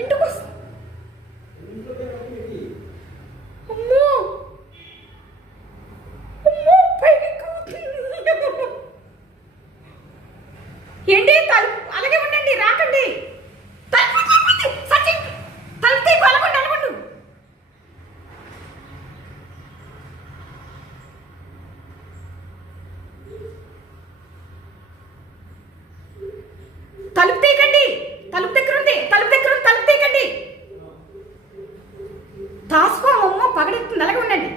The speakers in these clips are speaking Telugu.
ఇంటికి వస్తా. అమ్మో అమ్మో పైకి ఏంటి తలుపు అలాగే ఉండండి, రాకండి. సచిన్ తలుపు తీకు, అలగొండు అలగొండు. తలుపు తీయకండి, తలుపు దగ్గర ఉంది, తలుపు దగ్గర ఉంది, తలుపు తీయకండి. తాసుకోమమ్మో పగడెత్తుంది, అలాగే ఉండండి.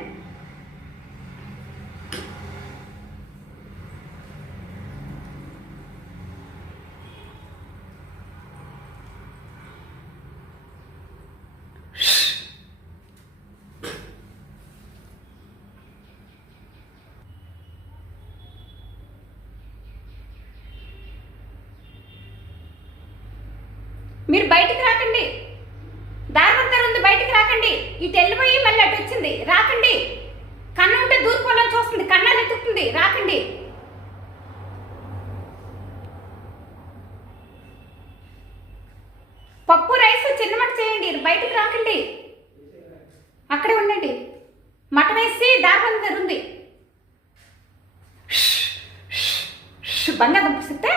మీరు బయటికి రాకండి, దారంతా ఉంది, బయటికి రాకండి. ఇటు వెళ్ళిపోయి మళ్ళీ అటు వచ్చింది, రాకండి. కన్ను ఉంటే దూరుకోవాలని చూస్తుంది, కన్నాలు ఎత్తుతుంది, రాకండి. పప్పు రైస్ చిన్నమాట చేయండి, బయటికి రాకండి, అక్కడే ఉండండి. మటన్ వేసి దారంతా ఉంది. బంగాళదుంప సిస్తే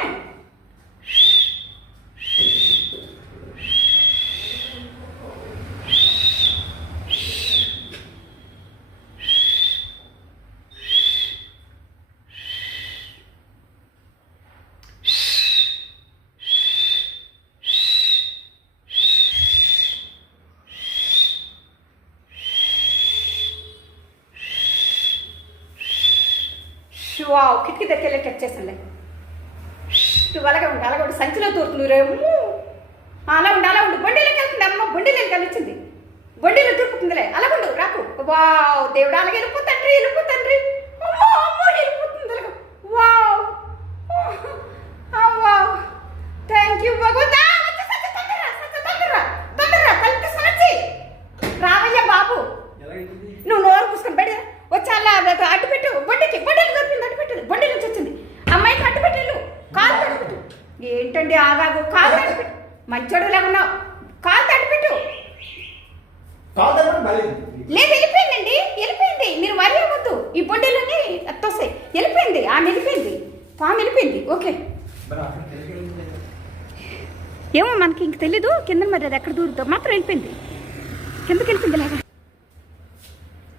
వావ్, కిటికీ దగ్గర వెళ్ళి టచ్ చేసండి. అలాగే ఉండి, అలాగే ఉండి, సంచిలో తోరుతుంది రేము. అలా ఉండి, అలా ఉండి, బొండీలోకి వెళ్తుంది. అమ్మ బొండీలోకి కలిసింది, బొండీలో దూరుకుతుందిలే. అలాగుండు, రాకు. వావ్ దేవుడు, అలాగే వెళ్ళిపోతండ్రి, వెళ్ళిపోతండ్రి. అమ్మో అమ్మో వెళ్ళిపోతుంది, అలాగే. వావ్ వావ్, థ్యాంక్ యూ భగవతా. తొందరరా కలిపి సనచి రావయ్య బాబు. నువ్వు నోరు పూసుకొని బయట వచ్చి అలా అడ్డు పెట్టు. బొండికి బొండీలు దొరికింది, అడ్డు పెట్టు. బొండి నుంచి వచ్చింది, అమ్మాయికి అడ్డు పెట్టు, కాలు తడిపెట్టు. ఏంటండి ఆగాగు, కాలు తడిపెట్టు. మంచోడు లేకున్నావు, కాలు తడిపెట్టు. లేదు వెళ్ళిపోయిందండి, వెళ్ళిపోయింది. మీరు వరి అవ్వద్దు, ఈ బొండీలోని అత్తొస్తాయి. వెళ్ళిపోయింది, ఆమె వెళ్ళిపోయింది, పాము వెళ్ళిపోయింది. ఓకే ఏమో మనకి ఇంక తెలీదు. కింద మరి అది ఎక్కడ దూరుతో మాత్రం వెళ్ళిపోయింది, కిందకి వెళ్ళిపోయింది. లాగా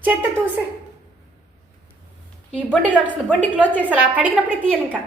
చెత్త తూసే. ఈ బొండి బొండి క్లోజ్ చేసేలా కడిగినప్పుడే తీయాలి ఇంకా.